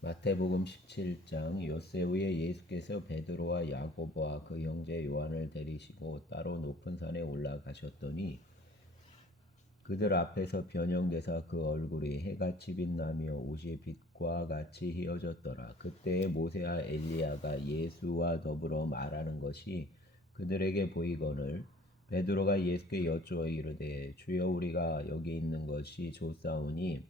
마태복음 17장. 요새 후에 예수께서 베드로와 야고보와 그 형제 요한을 데리시고 따로 높은 산에 올라가셨더니 그들 앞에서 변형되사 그 얼굴이 해같이 빛나며 옷이 빛과 같이 휘어졌더라. 그때에 모세와 엘리야가 예수와 더불어 말하는 것이 그들에게 보이거늘 베드로가 예수께 여쭈어 이르되 주여, 우리가 여기 있는 것이 좋사오니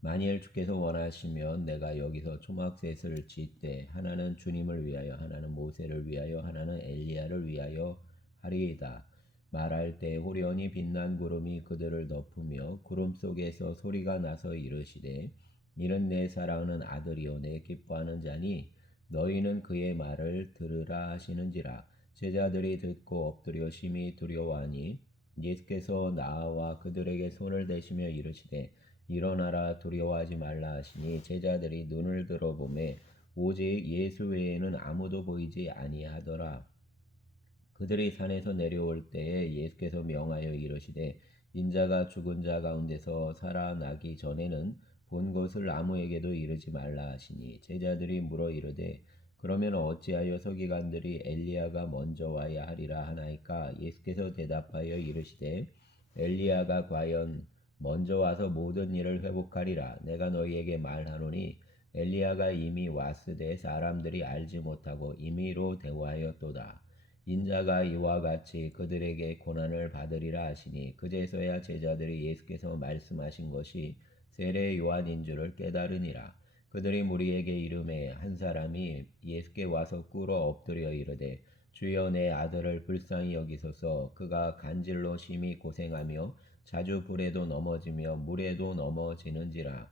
만일 주께서 원하시면 내가 여기서 초막셋을 짓되 하나는 주님을 위하여, 하나는 모세를 위하여, 하나는 엘리야를 위하여 하리이다. 말할 때 호련히 빛난 구름이 그들을 덮으며 구름 속에서 소리가 나서 이르시되 이는 내 사랑하는 아들이요 내 기뻐하는 자니 너희는 그의 말을 들으라 하시는지라. 제자들이 듣고 엎드려 심히 두려워하니 예수께서 나와 그들에게 손을 대시며 이르시되 일어나라, 두려워하지 말라 하시니 제자들이 눈을 들어보매 오직 예수 외에는 아무도 보이지 아니하더라. 그들이 산에서 내려올 때에 예수께서 명하여 이르시되 인자가 죽은 자 가운데서 살아나기 전에는 본 것을 아무에게도 이르지 말라 하시니 제자들이 물어 이르되 그러면 어찌하여 서기관들이 엘리야가 먼저 와야 하리라 하나이까? 예수께서 대답하여 이르시되 엘리야가 과연 먼저 와서 모든 일을 회복하리라. 내가 너희에게 말하노니 엘리야가 이미 왔으되 사람들이 알지 못하고 임의로 대화하였도다. 인자가 이와 같이 그들에게 고난을 받으리라 하시니 그제서야 제자들이 예수께서 말씀하신 것이 세례 요한인 줄을 깨달으니라. 그들이 무리에게 이르매 한 사람이 예수께 와서 꿇어 엎드려 이르되 주여, 내 아들을 불쌍히 여기소서. 그가 간질로 심히 고생하며 자주 불에도 넘어지며 물에도 넘어지는지라.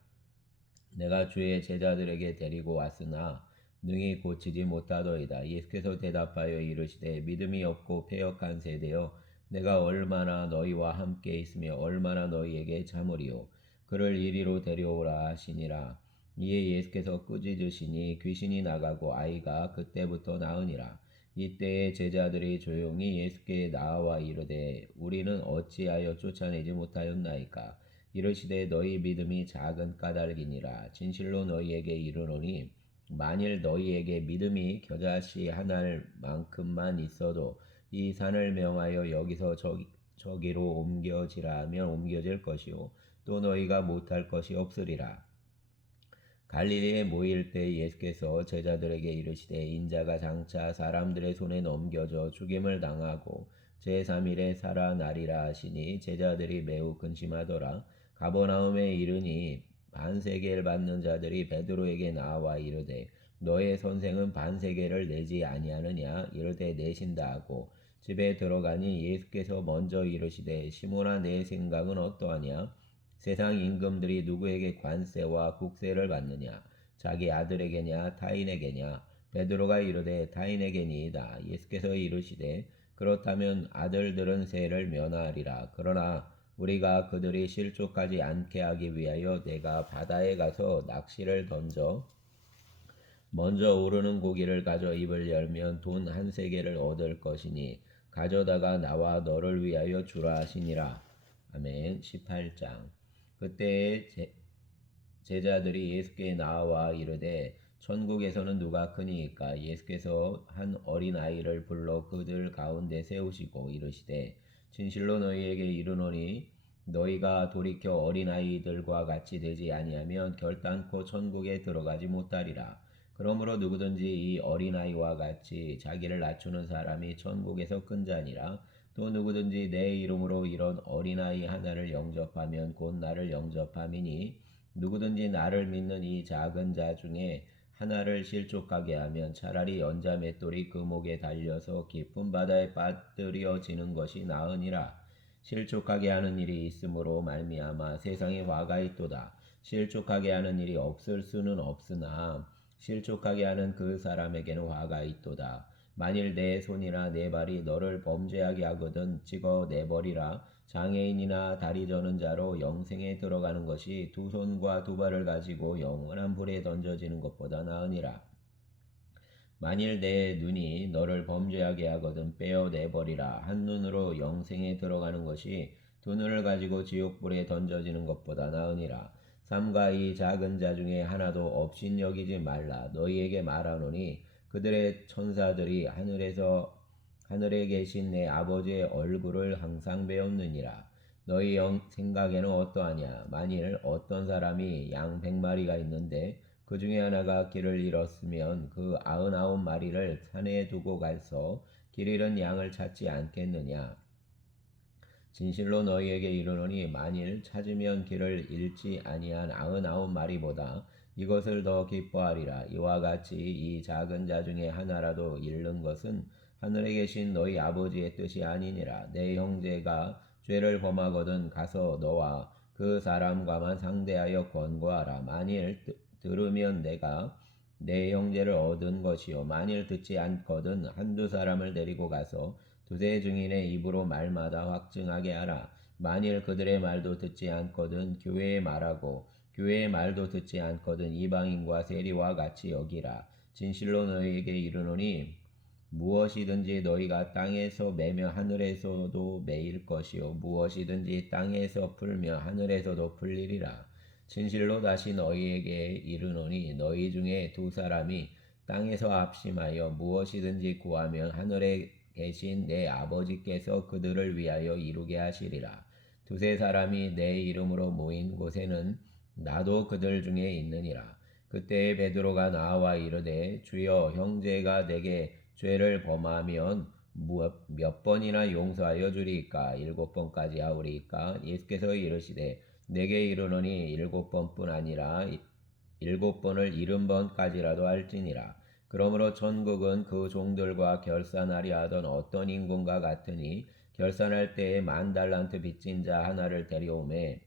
내가 주의 제자들에게 데리고 왔으나 능히 고치지 못하더이다. 예수께서 대답하여 이르시되 믿음이 없고 패역한 세대여, 내가 얼마나 너희와 함께 있으며 얼마나 너희에게 참으리요. 그를 이리로 데려오라 하시니라. 이에 예수께서 꾸짖으시니 귀신이 나가고 아이가 그때부터 나으니라. 이때에 제자들이 조용히 예수께 나와 이르되 우리는 어찌하여 쫓아내지 못하였나이까? 이르시되 너희 믿음이 작은 까닭이니라. 진실로 너희에게 이르노니 만일 너희에게 믿음이 겨자씨 한 알만큼만 있어도 이 산을 명하여 여기서 저기로 옮겨지라 하면 옮겨질 것이요 또 너희가 못할 것이 없으리라. 갈릴리에 모일 때 예수께서 제자들에게 이르시되 인자가 장차 사람들의 손에 넘겨져 죽임을 당하고 제3일에 살아나리라 하시니 제자들이 매우 근심하더라. 가버나움에 이르니 반세계를 받는 자들이 베드로에게 나와 이르되 너의 선생은 반세계를 내지 아니하느냐? 이르되 내신다 하고 집에 들어가니 예수께서 먼저 이르시되 시몬아, 내 생각은 어떠하냐? 세상 임금들이 누구에게 관세와 국세를 받느냐? 자기 아들에게냐 타인에게냐? 베드로가 이르되 타인에게니이다. 예수께서 이르시되 그렇다면 아들들은 세를 면하리라. 그러나 우리가 그들이 실족하지 않게 하기 위하여 내가 바다에 가서 낚시를 던져 먼저 오르는 고기를 가져 입을 열면 돈 한 세겔을 얻을 것이니 가져다가 나와 너를 위하여 주라 하시니라. 아멘. 18장. 그때에 제자들이 예수께 나와 이르되 천국에서는 누가 크니이까? 예수께서 한 어린아이를 불러 그들 가운데 세우시고 이르시되 진실로 너희에게 이르노니 너희가 돌이켜 어린아이들과 같이 되지 아니하면 결단코 천국에 들어가지 못하리라. 그러므로 누구든지 이 어린아이와 같이 자기를 낮추는 사람이 천국에서 큰 자니라. 또 누구든지 내 이름으로 이런 어린아이 하나를 영접하면 곧 나를 영접함이니 누구든지 나를 믿는 이 작은 자 중에 하나를 실족하게 하면 차라리 연자 맷돌이 그 목에 달려서 깊은 바다에 빠뜨려지는 것이 나으니라. 실족하게 하는 일이 있으므로 말미암아 세상에 화가 있도다. 실족하게 하는 일이 없을 수는 없으나 실족하게 하는 그 사람에게는 화가 있도다. 만일 내 손이나 내 발이 너를 범죄하게 하거든 찍어 내버리라. 장애인이나 다리 저는 자로 영생에 들어가는 것이 두 손과 두 발을 가지고 영원한 불에 던져지는 것보다 나으니라. 만일 내 눈이 너를 범죄하게 하거든 빼어 내버리라. 한 눈으로 영생에 들어가는 것이 두 눈을 가지고 지옥불에 던져지는 것보다 나으니라. 삼가 이 작은 자 중에 하나도 없인 여기지 말라. 너희에게 말하노니 그들의 천사들이 하늘에 계신 내 아버지의 얼굴을 항상 배웠느니라. 너희 생각에는 어떠하냐? 만일 어떤 사람이 양 100마리가 있는데 그 중에 하나가 길을 잃었으면 그 99마리를 산에 두고 가서 길 잃은 양을 찾지 않겠느냐? 진실로 너희에게 이르노니 만일 찾으면 길을 잃지 아니한 99마리보다 이것을 더 기뻐하리라. 이와 같이 이 작은 자 중에 하나라도 잃는 것은 하늘에 계신 너희 아버지의 뜻이 아니니라. 내 형제가 죄를 범하거든 가서 너와 그 사람과만 상대하여 권고하라. 만일 들으면 내가 내 형제를 얻은 것이요 만일 듣지 않거든 한두 사람을 데리고 가서 두세 증인의 입으로 말마다 확증하게 하라. 만일 그들의 말도 듣지 않거든 교회의 말하고 교회의 말도 듣지 않거든 이방인과 세리와 같이 여기라. 진실로 너희에게 이르노니 무엇이든지 너희가 땅에서 매며 하늘에서도 매일 것이요 무엇이든지 땅에서 풀며 하늘에서도 풀리리라. 진실로 다시 너희에게 이르노니 너희 중에 두 사람이 땅에서 합심하여 무엇이든지 구하면 하늘에 계신 내 아버지께서 그들을 위하여 이루게 하시리라. 두세 사람이 내 이름으로 모인 곳에는 나도 그들 중에 있느니라. 그때에 베드로가 나와 이르되 주여 형제가 내게 죄를 범하면 몇 번이나 용서하여 주리이까? 7번까지 하오리이까? 예수께서 이르시되 내게 이르노니 7번뿐 아니라 7번을 70번까지라도 할지니라. 그러므로 천국은 그 종들과 결산하려 하던 어떤 인군과 같으니 결산할 때에 10,000달란트 빚진 자 하나를 데려오매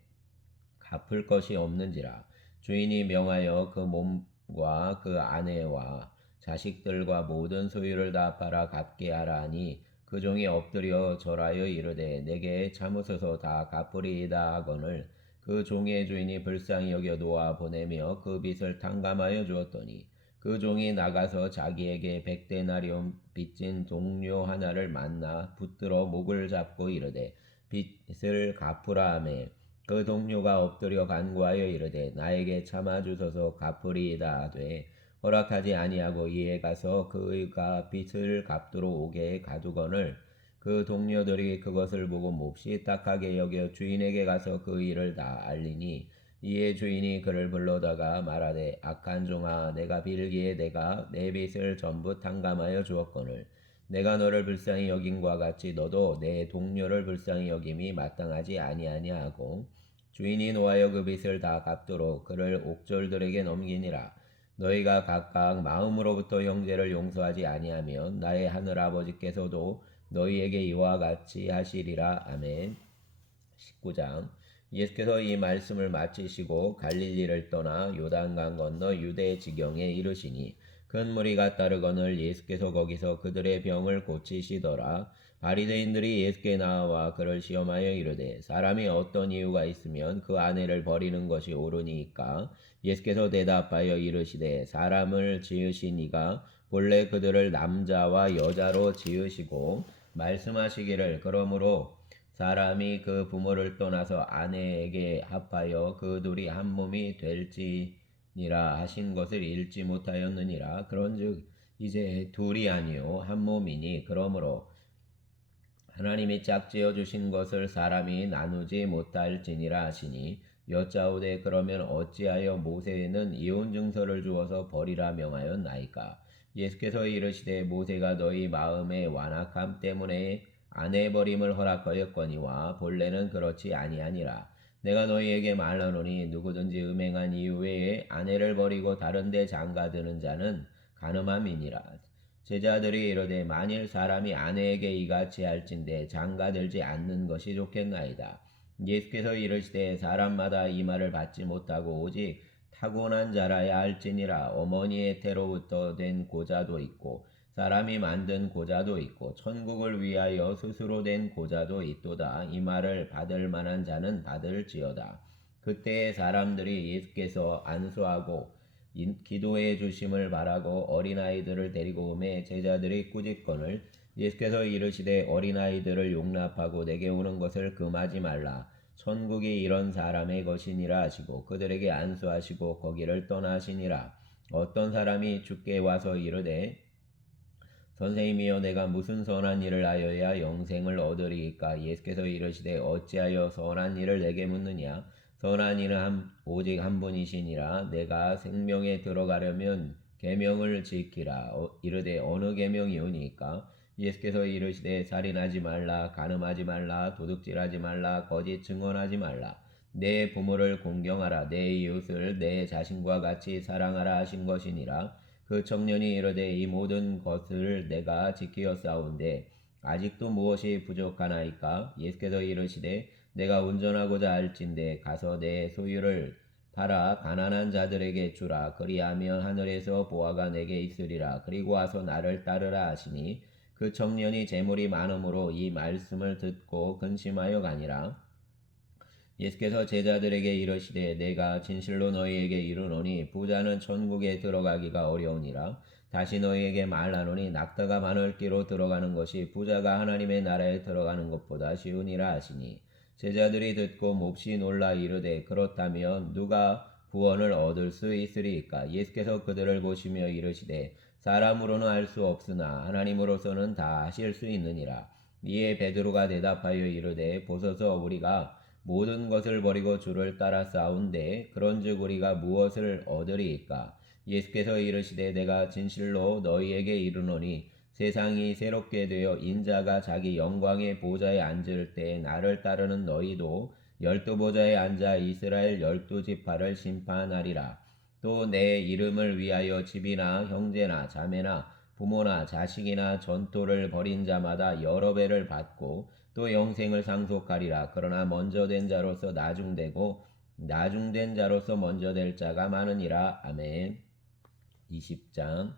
갚을 것이 없는지라. 주인이 명하여 그 몸과 그 아내와 자식들과 모든 소유를 다 팔아 갚게 하라 하니 그 종이 엎드려 절하여 이르되 내게 참으소서 다 갚으리이다 하거늘 그 종의 주인이 불쌍히 여겨 놓아 보내며 그 빚을 탕감하여 주었더니 그 종이 나가서 자기에게 100데나리온 빚진 동료 하나를 만나 붙들어 목을 잡고 이르되 빚을 갚으라 하매 그 동료가 엎드려 간구하여 이르되 나에게 참아 주소서 갚으리이다 하되 허락하지 아니하고 이에 가서 그가 빚을 갚도록 오게 가두거늘 그 동료들이 그것을 보고 몹시 딱하게 여겨 주인에게 가서 그 일을 다 알리니 이에 주인이 그를 불러다가 말하되 악한 종아 내가 빌기에 내가 내 빚을 전부 탕감하여 주었거늘 내가 너를 불쌍히 여김과 같이 너도 내 동료를 불쌍히 여김이 마땅하지 아니하냐 하고 주인이 노하여 그 빚을 다 갚도록 그를 옥졸들에게 넘기니라. 너희가 각각 마음으로부터 형제를 용서하지 아니하면 나의 하늘 아버지께서도 너희에게 이와 같이 하시리라. 아멘. 19장. 예수께서 이 말씀을 마치시고 갈릴리를 떠나 요단강 건너 유대 지경에 이르시니 큰 무리가 따르거늘 예수께서 거기서 그들의 병을 고치시더라. 바리새인들이 예수께 나와 그를 시험하여 이르되 사람이 어떤 이유가 있으면 그 아내를 버리는 것이 옳으니까? 예수께서 대답하여 이르시되 사람을 지으신 이가 본래 그들을 남자와 여자로 지으시고 말씀하시기를 그러므로 사람이 그 부모를 떠나서 아내에게 합하여 그 둘이 한 몸이 될지니라 하신 것을 읽지 못하였느니라. 그런즉 이제 둘이 아니요 한 몸이니 그러므로 하나님이 짝지어 주신 것을 사람이 나누지 못할지니라 하시니 여짜오되 그러면 어찌하여 모세는 이혼 증서를 주어서 버리라 명하였나이까? 예수께서 이르시되 모세가 너희 마음의 완악함 때문에 아내 버림을 허락하였거니와 본래는 그렇지 아니하니라. 내가 너희에게 말하노니 누구든지 음행한 이후에 아내를 버리고 다른 데 장가드는 자는 간음함이니라. 제자들이 이르되 만일 사람이 아내에게 이같이 할진대 장가들지 않는 것이 좋겠나이다. 예수께서 이르시되 사람마다 이 말을 받지 못하고 오직 타고난 자라야 할지니라. 어머니의 태로부터 된 고자도 있고 사람이 만든 고자도 있고 천국을 위하여 스스로 된 고자도 있도다. 이 말을 받을 만한 자는 받을지어다. 그때에 사람들이 예수께서 안수하고 기도해 주심을 바라고 어린아이들을 데리고 오매 제자들이 꾸짖거늘 예수께서 이르시되 어린아이들을 용납하고 내게 오는 것을 금하지 말라. 천국이 이런 사람의 것이니라 하시고 그들에게 안수하시고 거기를 떠나시니라. 어떤 사람이 주께 와서 이르되 선생님이여 내가 무슨 선한 일을 하여야 영생을 얻으리이까? 예수께서 이르시되 어찌하여 선한 일을 내게 묻느냐? 선한 일은 오직 한 분이시니라. 내가 생명에 들어가려면 계명을 지키라. 이르되 어느 계명이오니까? 예수께서 이르시되 살인하지 말라, 간음하지 말라, 도둑질하지 말라, 거짓 증언하지 말라. 내 부모를 공경하라, 내 이웃을 내 자신과 같이 사랑하라 하신 것이니라. 그 청년이 이르되 이 모든 것을 내가 지키었사온데 아직도 무엇이 부족하나이까? 예수께서 이르시되 내가 운전하고자 할진대 가서 내 소유를 팔아 가난한 자들에게 주라. 그리하면 하늘에서 보화가 내게 있으리라. 그리고 와서 나를 따르라 하시니 그 청년이 재물이 많음으로 이 말씀을 듣고 근심하여 가니라. 예수께서 제자들에게 이르시되 내가 진실로 너희에게 이르노니 부자는 천국에 들어가기가 어려우니라. 다시 너희에게 말하노니 낙타가 바늘기로 들어가는 것이 부자가 하나님의 나라에 들어가는 것보다 쉬우니라 하시니 제자들이 듣고 몹시 놀라 이르되 그렇다면 누가 구원을 얻을 수 있으리이까? 예수께서 그들을 보시며 이르시되 사람으로는 할 수 없으나 하나님으로서는 다 하실 수 있느니라. 이에 베드로가 대답하여 이르되 보소서 우리가 모든 것을 버리고 주를 따라 싸운데 그런즉 우리가 무엇을 얻으리이까? 예수께서 이르시되 내가 진실로 너희에게 이르노니 세상이 새롭게 되어 인자가 자기 영광의 보좌에 앉을 때에 나를 따르는 너희도 12보좌에 앉아 이스라엘 12지파를 심판하리라. 또 내 이름을 위하여 집이나 형제나 자매나 부모나 자식이나 전토를 벌인 자마다 여러 배를 받고 또 영생을 상속하리라. 그러나 먼저 된 자로서 나중되고 나중된 자로서 먼저 될 자가 많으니라. 아멘. 20장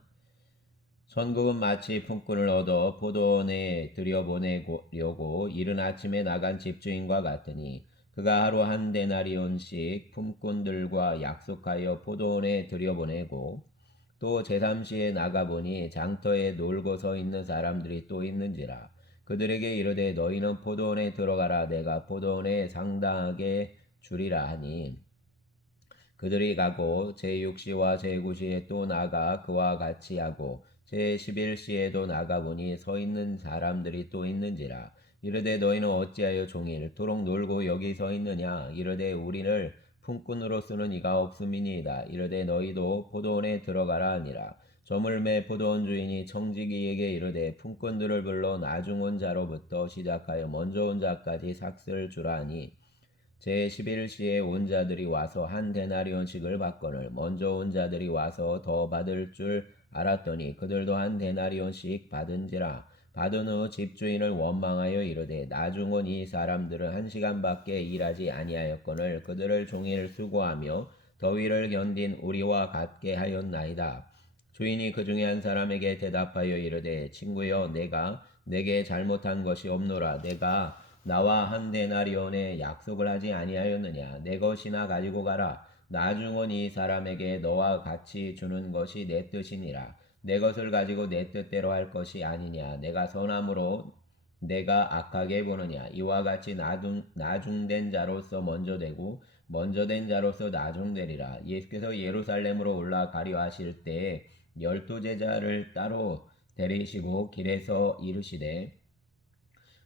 천국은 마치 품꾼을 얻어 포도원에 들여보내려고 이른 아침에 나간 집주인과 같으니 그가 하루 한 데나리온씩 품꾼들과 약속하여 포도원에 들여보내고 또 제3시에 나가보니 장터에 놀고 서 있는 사람들이 또 있는지라. 그들에게 이르되 너희는 포도원에 들어가라. 내가 포도원에 상당하게 주리라 하니 그들이 가고 제6시와 제9시에 또 나가 그와 같이 하고 제11시에도 나가보니 서 있는 사람들이 또 있는지라. 이르되 너희는 어찌하여 종일토록 놀고 여기 서 있느냐? 이르되 우리를 품꾼으로 쓰는 이가 없음이니이다. 이르되 너희도 포도원에 들어가라 하니라. 저물매 포도원 주인이 청지기에게 이르되 품꾼들을 불러 나중 온 자로부터 시작하여 먼저 온 자까지 삭슬 주라 하니 제11시에 온 자들이 와서 한 데나리온씩을 받거늘 먼저 온 자들이 와서 더 받을 줄 알았더니 그들도 한 데나리온씩 받은지라. 받은 후 집주인을 원망하여 이르되 나중 온 이 사람들은 1시간밖에 일하지 아니하였거늘 그들을 종일 수고하며 더위를 견딘 우리와 같게 하였나이다. 주인이 그 중에 한 사람에게 대답하여 이르되 친구여 내가 내게 잘못한 것이 없노라. 내가 나와 한 데나리온에 약속을 하지 아니하였느냐? 내 것이나 가지고 가라. 나중 온 이 사람에게 너와 같이 주는 것이 내 뜻이니라. 내 것을 가지고 내 뜻대로 할 것이 아니냐? 내가 선함으로 내가 악하게 보느냐? 이와 같이 나중된 자로서 먼저 되고 먼저 된 자로서 나중되리라. 예수께서 예루살렘으로 올라가려 하실 때에 12제자를 따로 데리시고 길에서 이르시되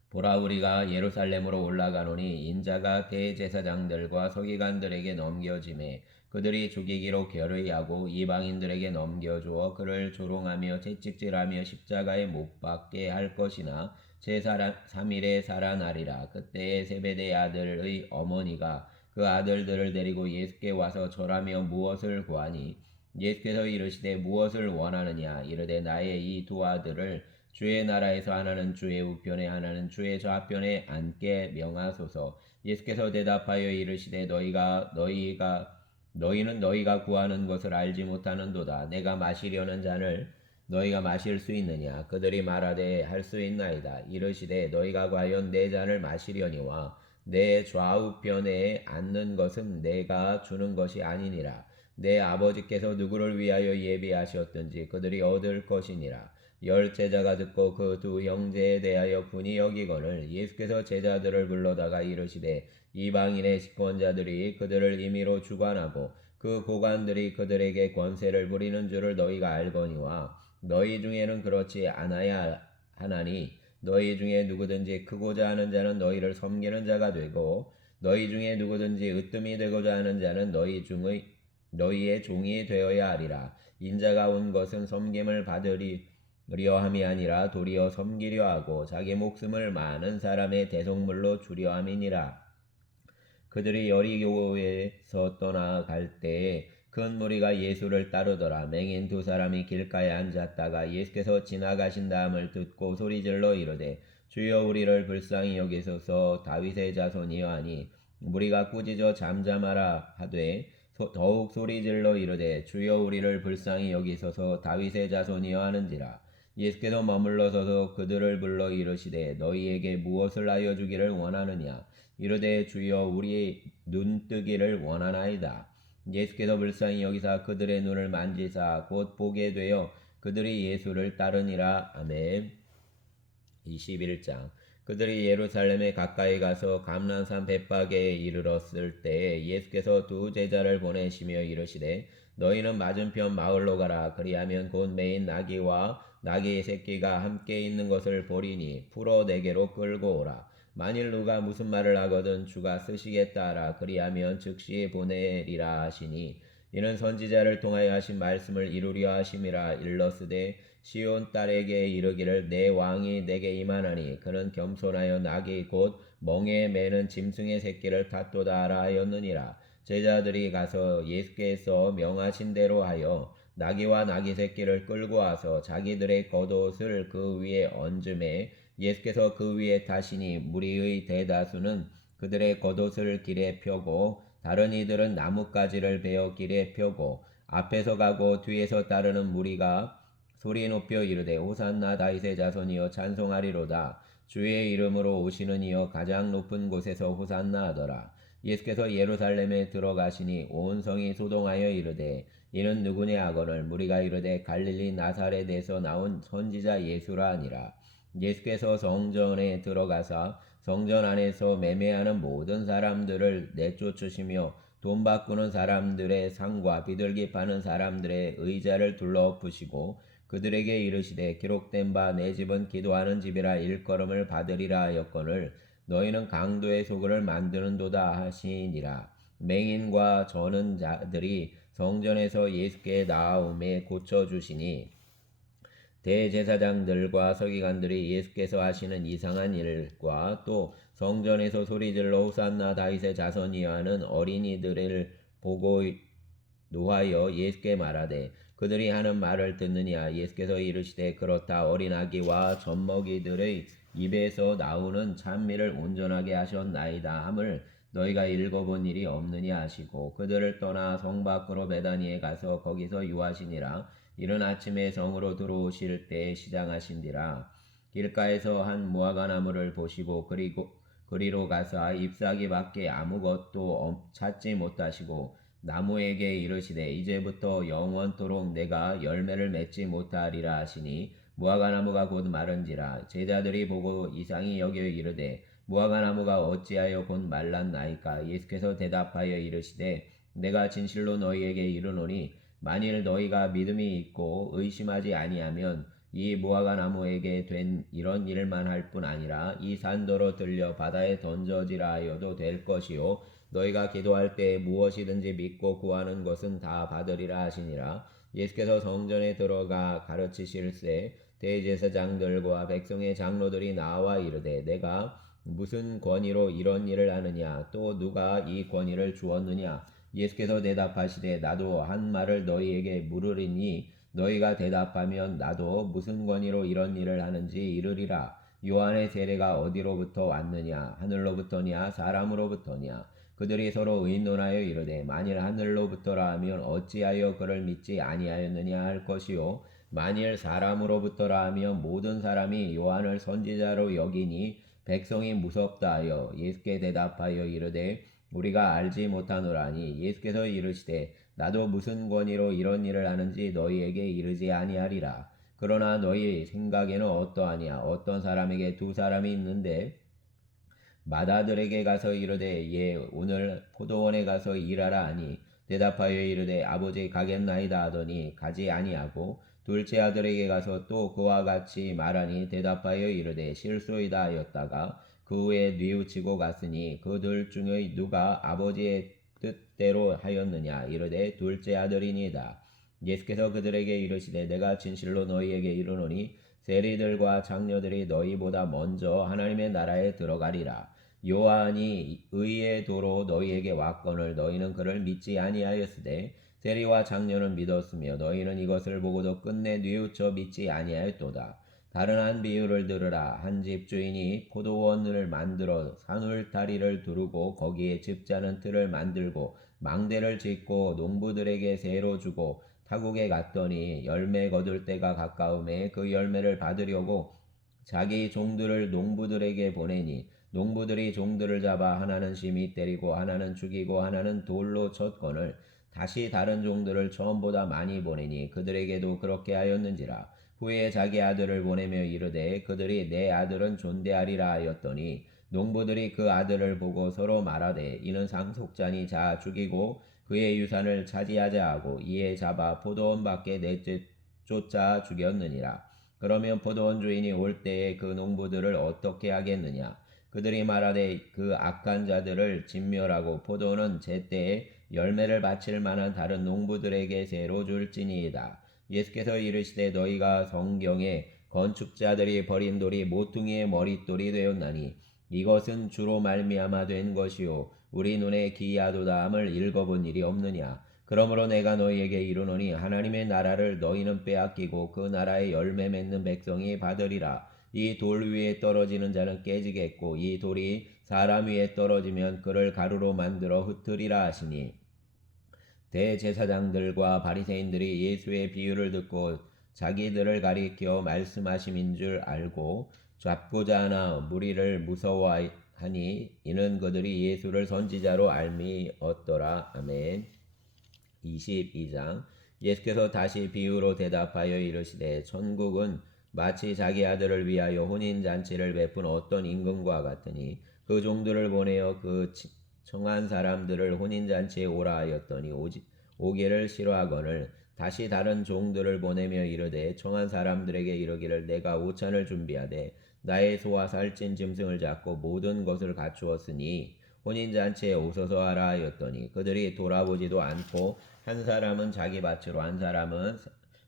보라 우리가 예루살렘으로 올라가노니 인자가 대제사장들과 서기관들에게 넘겨짐에 그들이 죽이기로 결의하고 이방인들에게 넘겨주어 그를 조롱하며 채찍질하며 십자가에 못 박게 할 것이나 제3일에 살아나리라. 그때에 세베대의 아들의 어머니가 그 아들들을 데리고 예수께 와서 절하며 무엇을 구하니 예수께서 이르시되 무엇을 원하느냐? 이르되 나의 이 두 아들을 주의 나라에서 하나는 주의 우편에 하나는 주의 좌편에 앉게 명하소서. 예수께서 대답하여 이르시되 너희는 너희가 구하는 것을 알지 못하는도다. 내가 마시려는 잔을 너희가 마실 수 있느냐? 그들이 말하되 할 수 있나이다. 이르시되 너희가 과연 내 잔을 마시려니와 내 좌우편에 앉는 것은 내가 주는 것이 아니니라. 내 아버지께서 누구를 위하여 예비하셨든지 그들이 얻을 것이니라. 열 제자가 듣고 그 두 형제에 대하여 분이 여기거늘 예수께서 제자들을 불러다가 이르시되 이방인의 집권자들이 그들을 임의로 주관하고 그 고관들이 그들에게 권세를 부리는 줄을 너희가 알거니와 너희 중에는 그렇지 않아야 하나니 너희 중에 누구든지 크고자 하는 자는 너희를 섬기는 자가 되고 너희 중에 누구든지 으뜸이 되고자 하는 자는 너희의 종이 되어야 하리라. 인자가 온 것은 섬김을 받으려 함이 아니라 도리어 섬기려 하고 자기 목숨을 많은 사람의 대속물로 주려 함이니라. 그들이 여리고에서 떠나갈 때에 큰 무리가 예수를 따르더라. 맹인 두 사람이 길가에 앉았다가 예수께서 지나가신 다음을 듣고 소리질러 이르되 주여 우리를 불쌍히 여기소서. 다윗의 자손이여 하니 무리가 꾸짖어 잠잠하라 하되 더욱 소리질러 이르되 주여 우리를 불쌍히 여기소서. 다윗의 자손이여 하는지라. 예수께서 머물러 서서 그들을 불러 이르시되 너희에게 무엇을 하여 주기를 원하느냐. 이르되 주여 우리의 눈뜨기를 원하나이다. 예수께서 불쌍히 여기사 그들의 눈을 만지사 곧 보게 되어 그들이 예수를 따르니라. 아멘. 21장. 그들이 예루살렘에 가까이 가서 감난산 벳바게에 이르렀을 때 예수께서 두 제자를 보내시며 이르시되 너희는 맞은편 마을로 가라. 그리하면 곧 매인 나귀와 나귀의 새끼가 함께 있는 것을 보리니 풀어 내게로 끌고 오라. 만일 누가 무슨 말을 하거든 주가 쓰시겠다 하라. 그리하면 즉시 보내리라 하시니 이는 선지자를 통하여 하신 말씀을 이루려 하심이라. 일러스되 시온 딸에게 이르기를 내 왕이 내게 임하나니 그는 겸손하여 나귀 곧 멍에 매는 짐승의 새끼를 탔도다 하라 하였느니라. 제자들이 가서 예수께서 명하신 대로 하여 나귀와 나귀 새끼를 끌고 와서 자기들의 겉옷을 그 위에 얹음에 예수께서 그 위에 타시니 무리의 대다수는 그들의 겉옷을 길에 펴고 다른 이들은 나뭇가지를 베어 길에 펴고 앞에서 가고 뒤에서 따르는 무리가 소리 높여 이르되 호산나 다윗의 자손이여 찬송하리로다. 주의 이름으로 오시는 이여 가장 높은 곳에서 호산나 하더라. 예수께서 예루살렘에 들어가시니 온 성이 소동하여 이르되 이는 누구냐 하거늘 무리가 이르되 갈릴리 나사렛에서 나온 선지자 예수라 하니라. 예수께서 성전에 들어가사 성전 안에서 매매하는 모든 사람들을 내쫓으시며 돈 바꾸는 사람들의 상과 비둘기 파는 사람들의 의자를 둘러엎으시고 그들에게 이르시되 기록된 바 내 집은 기도하는 집이라 일컬음을 받으리라 하였거늘 너희는 강도의 소굴을 만드는도다 하시니라. 맹인과 저는 자들이 성전에서 예수께 나아오매 고쳐주시니 대제사장들과 서기관들이 예수께서 하시는 이상한 일과 또 성전에서 소리질러 호산나 다윗의 자손이여 하는 어린이들을 보고 노하여 예수께 말하되 그들이 하는 말을 듣느냐. 예수께서 이르시되 그렇다. 어린 아기와 젖먹이들의 입에서 나오는 찬미를 온전하게 하셨나이다 함을 너희가 읽어본 일이 없느냐 하시고 그들을 떠나 성 밖으로 베다니에 가서 거기서 유하시니라. 이른 아침에 성으로 들어오실 때에 시장하신디라. 길가에서 한 무화과 나무를 보시고 그리로 가서 잎사귀 밖에 아무것도 찾지 못하시고 나무에게 이르시되 이제부터 영원토록 내가 열매를 맺지 못하리라 하시니 무화과 나무가 곧 마른지라. 제자들이 보고 이상히 여겨 이르되 무화과 나무가 어찌하여 곧 말랐나이까. 예수께서 대답하여 이르시되 내가 진실로 너희에게 이르노니 만일 너희가 믿음이 있고 의심하지 아니하면 이 무화과 나무에게 된 이런 일만 할 뿐 아니라 이 산더러 들려 바다에 던져지라 하여도 될 것이요 너희가 기도할 때 무엇이든지 믿고 구하는 것은 다 받으리라 하시니라. 예수께서 성전에 들어가 가르치실새 대제사장들과 백성의 장로들이 나와 이르되 내가 무슨 권위로 이런 일을 하느냐 또 누가 이 권위를 주었느냐. 예수께서 대답하시되 나도 한 말을 너희에게 물으리니 너희가 대답하면 나도 무슨 권위로 이런 일을 하는지 이르리라. 요한의 세례가 어디로부터 왔느냐 하늘로부터냐 사람으로부터냐. 그들이 서로 의논하여 이르되 만일 하늘로부터라 하면 어찌하여 그를 믿지 아니하였느냐 할 것이요 만일 사람으로부터라 하면 모든 사람이 요한을 선지자로 여기니 백성이 무섭다 하여 예수께 대답하여 이르되 우리가 알지 못하노라니. 예수께서 이르시되 나도 무슨 권위로 이런 일을 하는지 너희에게 이르지 아니하리라. 그러나 너희 생각에는 어떠하냐? 어떤 사람에게 두 사람이 있는데 맏아들에게 가서 이르되 예 오늘 포도원에 가서 일하라 하니 대답하여 이르되 아버지 가겠나이다 하더니 가지 아니하고 둘째 아들에게 가서 또 그와 같이 말하니 대답하여 이르되 실소이다 하였다가 그 후에 뉘우치고 갔으니 그 둘 중의 누가 아버지의 뜻대로 하였느냐 이르되 둘째 아들이니이다. 예수께서 그들에게 이르시되 내가 진실로 너희에게 이르노니 세리들과 장녀들이 너희보다 먼저 하나님의 나라에 들어가리라. 요한이 의의 도로 너희에게 왔거늘 너희는 그를 믿지 아니하였으되 세리와 장녀는 믿었으며 너희는 이것을 보고도 끝내 뉘우쳐 믿지 아니하였도다. 다른 한 비유를 들으라. 한 집 주인이 포도원을 만들어 산울다리를 두르고 거기에 즙자는 틀을 만들고 망대를 짓고 농부들에게 세로 주고 타국에 갔더니 열매 거둘 때가 가까움에 그 열매를 받으려고 자기 종들을 농부들에게 보내니 농부들이 종들을 잡아 하나는 심히 때리고 하나는 죽이고 하나는 돌로 쳤거늘 다시 다른 종들을 처음보다 많이 보내니 그들에게도 그렇게 하였는지라. 후에 자기 아들을 보내며 이르되 그들이 내 아들은 존대하리라 하였더니 농부들이 그 아들을 보고 서로 말하되 이는 상속자니 자 죽이고 그의 유산을 차지하자 하고 이에 잡아 포도원 밖에 내쫓아 죽였느니라. 그러면 포도원 주인이 올 때에 그 농부들을 어떻게 하겠느냐? 그들이 말하되 그 악한 자들을 진멸하고 포도는 제때에 열매를 바칠 만한 다른 농부들에게 새로 줄지니이다. 예수께서 이르시되 너희가 성경에 건축자들이 버린 돌이 모퉁이의 머릿돌이 되었나니 이것은 주로 말미암아 된 것이요 우리 눈에 기이하도다함을 읽어본 일이 없느냐. 그러므로 내가 너희에게 이르노니 하나님의 나라를 너희는 빼앗기고 그 나라의 열매 맺는 백성이 받으리라. 이 돌 위에 떨어지는 자는 깨지겠고 이 돌이 사람 위에 떨어지면 그를 가루로 만들어 흩으리라 하시니 대제사장들과 바리새인들이 예수의 비유를 듣고 자기들을 가리켜 말씀하심인 줄 알고 잡고자 하나 무리를 무서워하니 이는 그들이 예수를 선지자로 알미었더라. 아멘. 22장 예수께서 다시 비유로 대답하여 이르시되 천국은 마치 자기 아들을 위하여 혼인잔치를 베푼 어떤 임금과 같으니 그 종들을 보내어 그 청한 사람들을 혼인잔치에 오라 하였더니 오기를 싫어하거늘 다시 다른 종들을 보내며 이르되 청한 사람들에게 이르기를 내가 오찬을 준비하되 나의 소와 살찐 짐승을 잡고 모든 것을 갖추었으니 혼인잔치에 오소서 하라 하였더니 그들이 돌아보지도 않고 한 사람은 자기 밭으로 한 사람은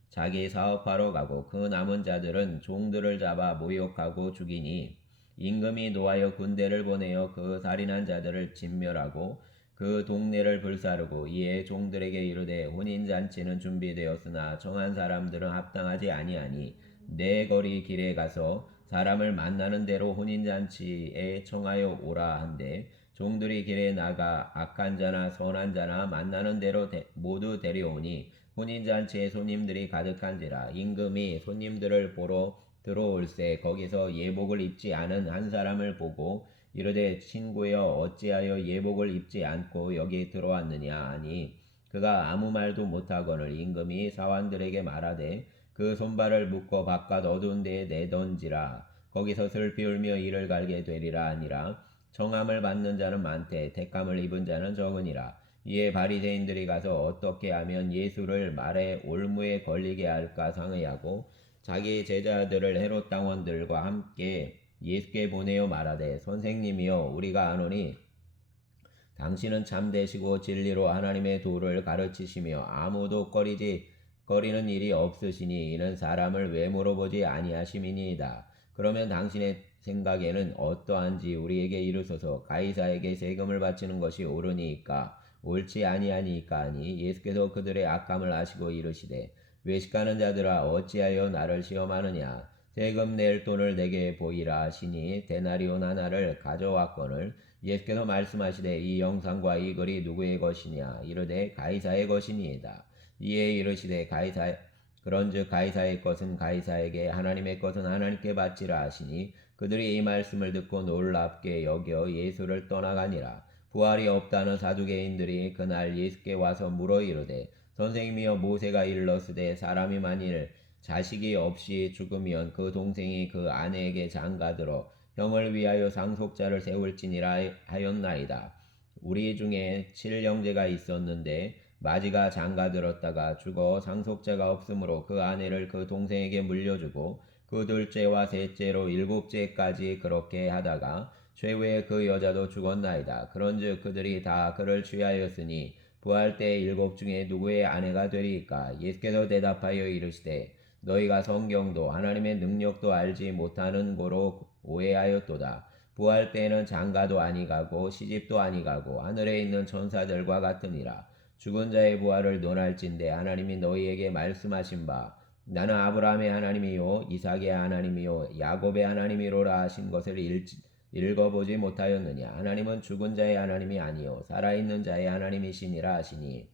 자기 사업하러 가고 그 남은 자들은 종들을 잡아 모욕하고 죽이니 임금이 노하여 군대를 보내어 그 살인한 자들을 진멸하고 그 동네를 불사르고 이에 종들에게 이르되 혼인잔치는 준비되었으나 정한 사람들은 합당하지 아니하니 내 거리 길에 가서 사람을 만나는 대로 혼인잔치에 청하여 오라 한데 종들이 길에 나가 악한 자나 선한 자나 만나는 대로 모두 데려오니 혼인잔치에 손님들이 가득한지라. 임금이 손님들을 보러 들어올세 거기서 예복을 입지 않은 한 사람을 보고 이르되 친구여 어찌하여 예복을 입지 않고 여기 들어왔느냐 하니 그가 아무 말도 못하거늘 임금이 사환들에게 말하되 그 손발을 묶어 바깥 어두운 데에 내던지라. 거기서 슬피 울며 이를 갈게 되리라 하니라. 청함을 받는 자는 많되 택함을 입은 자는 적으니라. 이에 바리새인들이 가서 어떻게 하면 예수를 말에 올무에 걸리게 할까 상의하고 자기 제자들을 헤롯 당원들과 함께 예수께 보내어 말하되 선생님이여 우리가 아노니 당신은 참되시고 진리로 하나님의 도를 가르치시며 아무도 꺼리는 일이 없으시니 이는 사람을 외모로 보지 아니하심이니이다. 그러면 당신의 생각에는 어떠한지 우리에게 이르소서. 가이사에게 세금을 바치는 것이 옳으니까 옳지 아니하니까 하니 예수께서 그들의 악함을 아시고 이르시되 외식하는 자들아 어찌하여 나를 시험하느냐. 세금 낼 돈을 내게 보이라 하시니 데나리온 하나를 가져왔거늘 예수께서 말씀하시되 이 영상과 이 글이 누구의 것이냐. 이르되 가이사의 것이니이다. 이에 이르시되 그런즉 가이사의 것은 가이사에게 하나님의 것은 하나님께 바치라 하시니 그들이 이 말씀을 듣고 놀랍게 여겨 예수를 떠나가니라. 부활이 없다는 사두개인들이 그날 예수께 와서 물어 이르되 선생님이여 모세가 일렀으되 사람이 만일 자식이 없이 죽으면 그 동생이 그 아내에게 장가들어 형을 위하여 상속자를 세울지니라 하였나이다. 우리 중에 7형제가 있었는데 마지가 장가들었다가 죽어 상속자가 없으므로 그 아내를 그 동생에게 물려주고 그 둘째와 셋째로 7째까지 그렇게 하다가 최후에 그 여자도 죽었나이다. 그런즉 그들이 다 그를 취하였으니 부할 때 7 중에 누구의 아내가 되리이까? 예수께서 대답하여 이르시되 너희가 성경도 하나님의 능력도 알지 못하는 고로 오해하였도다. 부할 때에는 장가도 아니가고 시집도 아니가고 하늘에 있는 천사들과 같으니라. 죽은 자의 부활을 논할진대 하나님이 너희에게 말씀하신 바 나는 아브라함의 하나님이요 이삭의 하나님이요 야곱의 하나님이로라 하신 것을 읽어보지 못하였느냐. 하나님은 죽은 자의 하나님이 아니요 살아있는 자의 하나님이시니라 하시니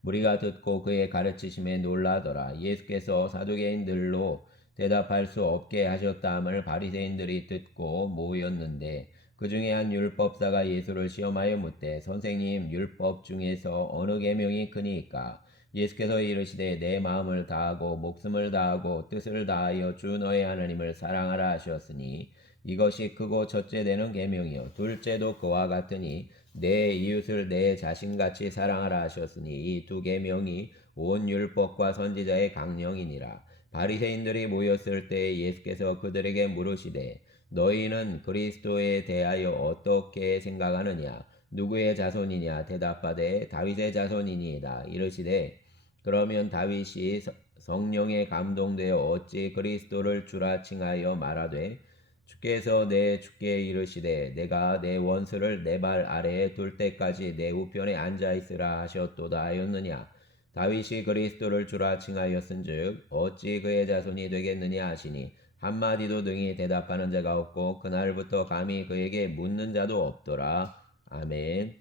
무리가 듣고 그의 가르치심에 놀라더라. 예수께서 사두개인들로 대답할 수 없게 하셨다함을 바리새인들이 듣고 모였는데 그 중에 한 율법사가 예수를 시험하여 묻되 선생님 율법 중에서 어느 계명이 크니이까? 예수께서 이르시되 내 마음을 다하고 목숨을 다하고 뜻을 다하여 주 너의 하나님을 사랑하라 하셨으니 이것이 크고 첫째 되는 계명이요 둘째도 그와 같으니 내 이웃을 내 자신같이 사랑하라 하셨으니 이 2계명이 온 율법과 선지자의 강령이니라. 바리새인들이 모였을 때 예수께서 그들에게 물으시되 너희는 그리스도에 대하여 어떻게 생각하느냐? 누구의 자손이냐? 대답하되 다윗의 자손이니이다. 이르시되 그러면 다윗이 성령에 감동되어 어찌 그리스도를 주라 칭하여 말하되 주께서 내 주께 이르시되 내가 내 원수를 내 발 아래에 둘 때까지 내 우편에 앉아 있으라 하셨도다 하였느냐. 다윗이 그리스도를 주라 칭하였은즉 어찌 그의 자손이 되겠느냐 하시니 한마디도 능히 대답하는 자가 없고 그날부터 감히 그에게 묻는 자도 없더라. 아멘.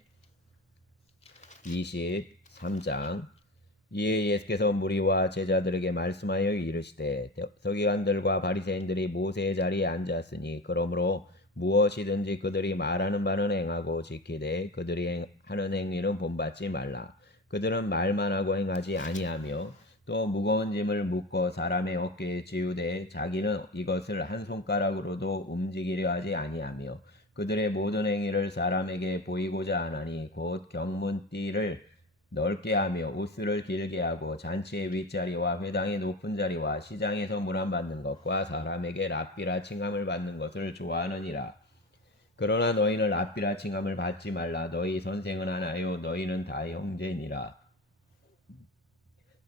23장 이에 예수께서 무리와 제자들에게 말씀하여 이르시되 서기관들과 바리새인들이 모세의 자리에 앉았으니 그러므로 무엇이든지 그들이 말하는 바는 행하고 지키되 그들이 하는 행위는 본받지 말라. 그들은 말만 하고 행하지 아니하며 또 무거운 짐을 묶어 사람의 어깨에 지우되 자기는 이것을 한 손가락으로도 움직이려 하지 아니하며 그들의 모든 행위를 사람에게 보이고자 하나니 곧 경문띠를 넓게 하며 옷수를 길게 하고 잔치의 윗자리와 회당의 높은 자리와 시장에서 문안받는 것과 사람에게 랍비라 칭함을 받는 것을 좋아하느니라. 그러나 너희는 랍비라 칭함을 받지 말라. 너희 선생은 하나요 너희는 다 형제니라.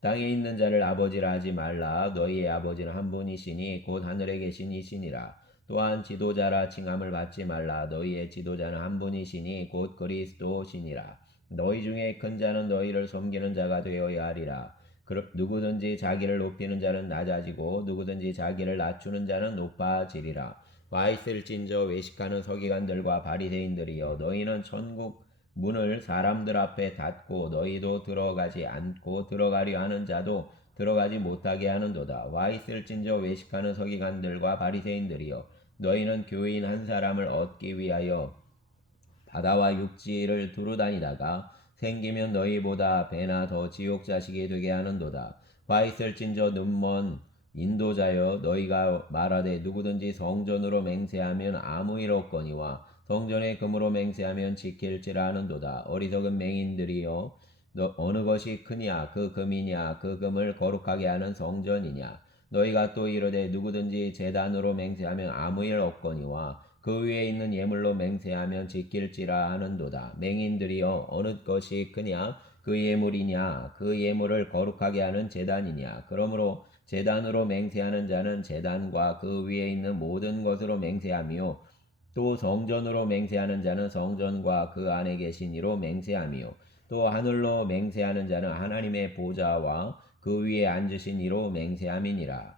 땅에 있는 자를 아버지라 하지 말라. 너희의 아버지는 한 분이시니 곧 하늘에 계신 이시니라. 또한 지도자라 칭함을 받지 말라. 너희의 지도자는 한 분이시니 곧 그리스도시니라. 너희 중에 큰 자는 너희를 섬기는 자가 되어야 하리라. 누구든지 자기를 높이는 자는 낮아지고 누구든지 자기를 낮추는 자는 높아지리라. 와 있을진저 외식하는 서기관들과 바리새인들이여 너희는 천국 문을 사람들 앞에 닫고 너희도 들어가지 않고 들어가려 하는 자도 들어가지 못하게 하는도다. 와 있을진저 외식하는 서기관들과 바리새인들이여 너희는 교인 한 사람을 얻기 위하여 바다와 육지를 두루 다니다가 생기면 너희보다 배나 더 지옥 자식이 되게 하는도다. 와 있을진저 눈먼 인도자여 너희가 말하되 누구든지 성전으로 맹세하면 아무 일 없거니와 성전에 금으로 맹세하면 지킬지라 하는도다. 어리석은 맹인들이여 어느 것이 크냐 그 금이냐 그 금을 거룩하게 하는 성전이냐. 너희가 또 이르되 누구든지 제단으로 맹세하면 아무 일 없거니와 그 위에 있는 예물로 맹세하면 지킬지라 하는도다. 맹인들이여 어느 것이 크냐 그 예물이냐 그 예물을 거룩하게 하는 제단이냐. 그러므로 제단으로 맹세하는 자는 제단과 그 위에 있는 모든 것으로 맹세하며 또 성전으로 맹세하는 자는 성전과 그 안에 계신 이로 맹세하며 또 하늘로 맹세하는 자는 하나님의 보좌와 그 위에 앉으신 이로 맹세함이니라.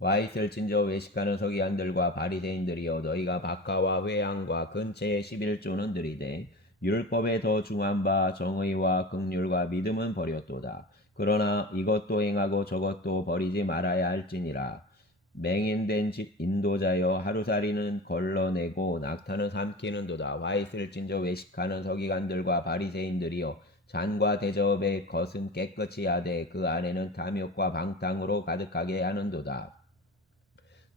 와 있을진저 외식하는 서기관들과 바리새인들이여 너희가 박하와 회향과 근체의 11조는 들이되 율법에 더 중한 바 정의와 긍휼과 믿음은 버렸도다. 그러나 이것도 행하고 저것도 버리지 말아야 할지니라. 맹인된 인도자여 하루살이는 걸러내고 낙타는 삼키는도다. 화 있을진저 외식하는 서기관들과 바리새인들이여 잔과 대접의 것은 깨끗이 하되 그 안에는 탐욕과 방탕으로 가득하게 하는도다.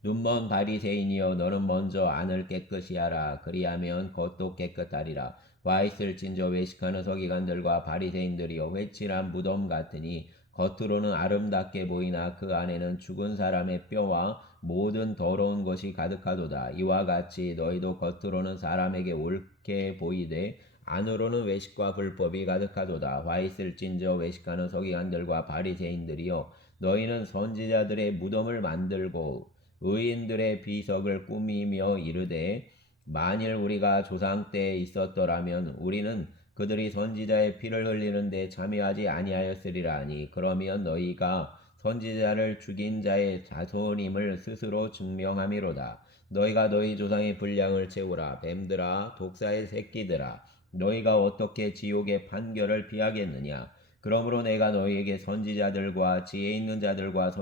눈먼 바리새인이여 너는 먼저 안을 깨끗이 하라. 그리하면 겉도 깨끗하리라. 와 있을진저 외식하는 서기관들과 바리새인들이여 회칠한 무덤 같으니 겉으로는 아름답게 보이나 그 안에는 죽은 사람의 뼈와 모든 더러운 것이 가득하도다. 이와 같이 너희도 겉으로는 사람에게 옳게 보이되 안으로는 외식과 불법이 가득하도다. 화 있을진저 외식하는 서기관들과 바리새인들이여 너희는 선지자들의 무덤을 만들고 의인들의 비석을 꾸미며 이르되 만일 우리가 조상 때에 있었더라면 우리는 그들이 선지자의 피를 흘리는데 참여하지 아니하였으리라 하니 그러면 너희가 선지자를 죽인 자의 자손임을 스스로 증명함이로다. 너희가 너희 조상의 분량을 채우라. 뱀들아 독사의 새끼들아 너희가 어떻게 지옥의 판결을 피하겠느냐. 그러므로 내가 너희에게 선지자들과 지혜 있는 자들과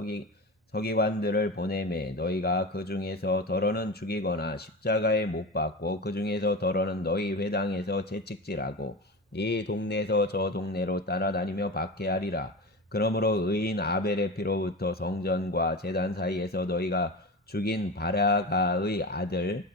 서기관들을 보내매 너희가 그 중에서 더러는 죽이거나 십자가에 못 박고 그 중에서 더러는 너희 회당에서 채찍질하고 이 동네에서 저 동네로 따라다니며 박해하리라. 그러므로 의인 아벨의 피로부터 성전과 제단 사이에서 너희가 죽인 바라가의 아들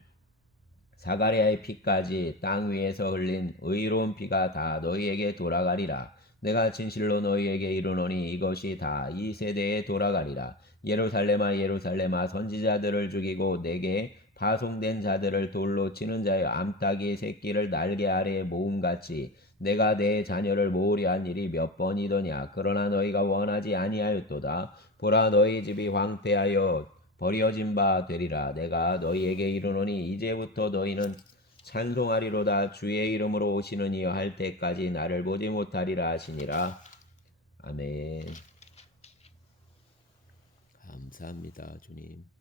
사가랴의 피까지 땅 위에서 흘린 의로운 피가 다 너희에게 돌아가리라. 내가 진실로 너희에게 이르노니 이것이 다 이 세대에 돌아가리라. 예루살렘아 예루살렘아 선지자들을 죽이고 내게 파송된 자들을 돌로 치는 자여 암탉이 새끼를 날개 아래에 모음같이 내가 내 자녀를 모으려 한 일이 몇 번이더냐. 그러나 너희가 원하지 아니하였도다. 보라 너희 집이 황폐하여 버려진 바 되리라. 내가 너희에게 이르노니 이제부터 너희는 찬송하리로다. 주의 이름으로 오시는 이여 할 때까지 나를 보지 못하리라 하시니라. 아멘. 감사합니다 주님.